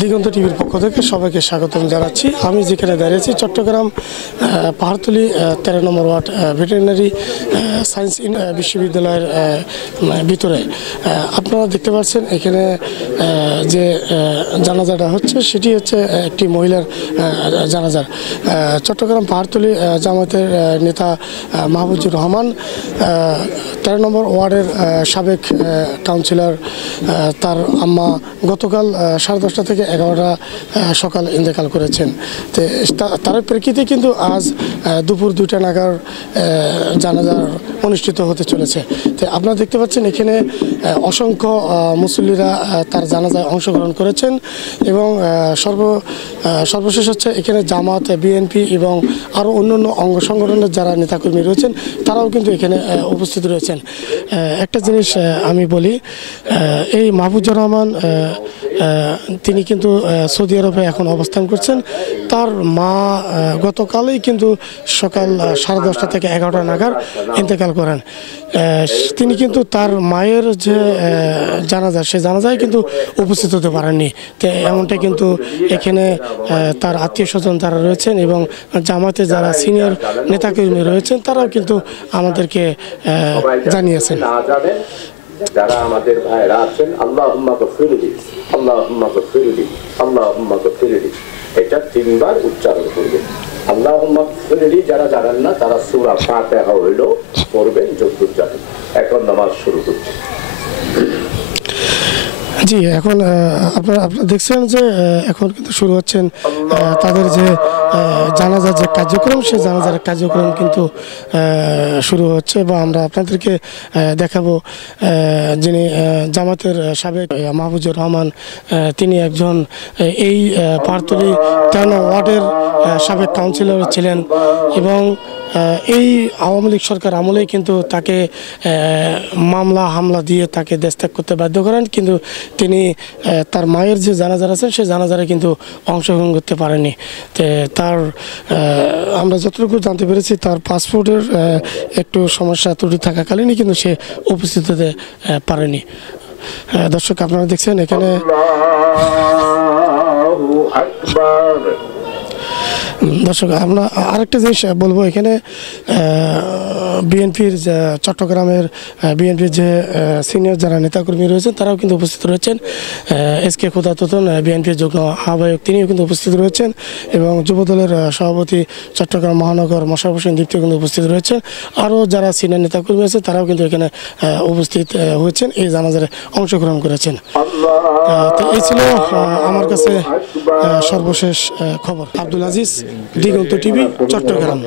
দিগন্ত টিভির পক্ষ থেকে সবাইকে স্বাগতম জানাচ্ছি। আমি যেখানে দাঁড়িয়েছি চট্টগ্রাম পাহাড়তলী 13 নম্বর ওয়ার্ড ভেটেরিনারি সায়েন্স বিশ্ববিদ্যালয়ের ভিতরে আপনারা দেখতে পাচ্ছেন এখানে যে জানাজাটা হচ্ছে সেটি হচ্ছে একটি মহিলার জানাজার। চট্টগ্রাম পাহাড়তলী জামায়াতের নেতা মাহবুজুর রহমান 13 নম্বর ওয়ার্ডের সাবেক কাউন্সিলর, তার আম্মা গতকাল 10:30 থেকে 11টা সকাল ইন্তেকাল করেছেন। তো তার প্রেক্ষিতে কিন্তু আজ দুপুর 2টা নাগাদ জানাজা অনুষ্ঠিত হতে চলেছে। তো আপনারা দেখতে পাচ্ছেন এখানে অসংখ্য মুসল্লিরা তার জানাজায় অংশগ্রহণ করেছেন এবং সর্বশেষ হচ্ছে এখানে জামাত, বিএনপি এবং আরও অন্যান্য অঙ্গ সংগঠনের যারা নেতাকর্মী রয়েছেন তারাও কিন্তু এখানে উপস্থিত রয়েছেন। একটা জিনিস আমি বলি, এই মাহবুজুর রহমান তিনি কিন্তু সৌদি আরবে এখন অবস্থান করছেন। তার মা গতকালই কিন্তু সকাল 10:30 থেকে 11টা নাগাদ ইন্তেকাল করেন। তিনি কিন্তু তার মায়ের যে জানাজা সে জানাজায় কিন্তু উপস্থিত হতে পারেননি। তো এমনটা কিন্তু এখানে তার আত্মীয় স্বজন যারা রয়েছেন এবং জামাতে যারা সিনিয়র নেতাকর্মী রয়েছেন তারাও কিন্তু আমাদেরকে জানিয়েছেন। যারা আমাদের ভাইরা আছেন, আল্লাহুম্মা গফিরলি, আল্লাহুম্মা গফিরলি, আল্লাহুম্মা গফিরলি, এটা 3 বার উচ্চারণ করবেন। আল্লাহুম্মা গফিরলি যারা জানেন না তারা সূরা ফাতিহা হইলো পড়বেন যতদূর জানেন। এখন নামাজ শুরু করছি। জি, এখন আপনারা দেখছেন যে এখন কিন্তু শুরু হচ্ছেন তাদের যে জানাজার যে কার্যক্রম, সেই জানাজার কার্যক্রম কিন্তু শুরু হচ্ছে বা আমরা আপনাদেরকে দেখাবো। যিনি জামাতের সাবেক মাহবুজুর রহমান, তিনি একজন এই পাহাড়তলী 13 ওয়ার্ডের সাবেক কাউন্সিলর ছিলেন এবং এই আওয়ামী লীগ সরকার আমলেই কিন্তু তাকে মামলা হামলা দিয়ে তাকে দেশ ত্যাগ করতে বাধ্য করেন, কিন্তু তিনি তার মায়ের যে জানাজার আছেন সেই জানাজারে কিন্তু অংশগ্রহণ করতে পারেনি। তো তার আমরা যতটুকু জানতে পেরেছি তার পাসপোর্টের একটু সমস্যা ত্রুটি থাকাকালীনই কিন্তু সে উপস্থিত হতে পারেনি। দর্শক আপনারা দেখছেন এখানে দর্শক আমরা আরেকটা জিনিস বলবো, এখানে বিএনপির চট্টগ্রামের বিএনপির যে সিনিয়র যারা নেতাকর্মী রয়েছেন তারাও কিন্তু উপস্থিত রয়েছেন। এসকে খুদাতন বিএনপির যুগ্ম আহ্বায়ক তিনিও কিন্তু উপস্থিত রয়েছেন এবং যুবদলের সভাপতি চট্টগ্রাম মহানগর মোশাররফ হোসেন দীপ্ত কিন্তু উপস্থিত রয়েছেন। আরও যারা সিনিয়র নেতাকর্মী আছে তারাও কিন্তু এখানে উপস্থিত হয়েছেন, এই জানাজারে অংশগ্রহণ করেছেন। তো এই ছিল আমার কাছে সর্বশেষ খবর। আব্দুল আজিজ, দিগন্ত টিভি, চট্টগ্রাম।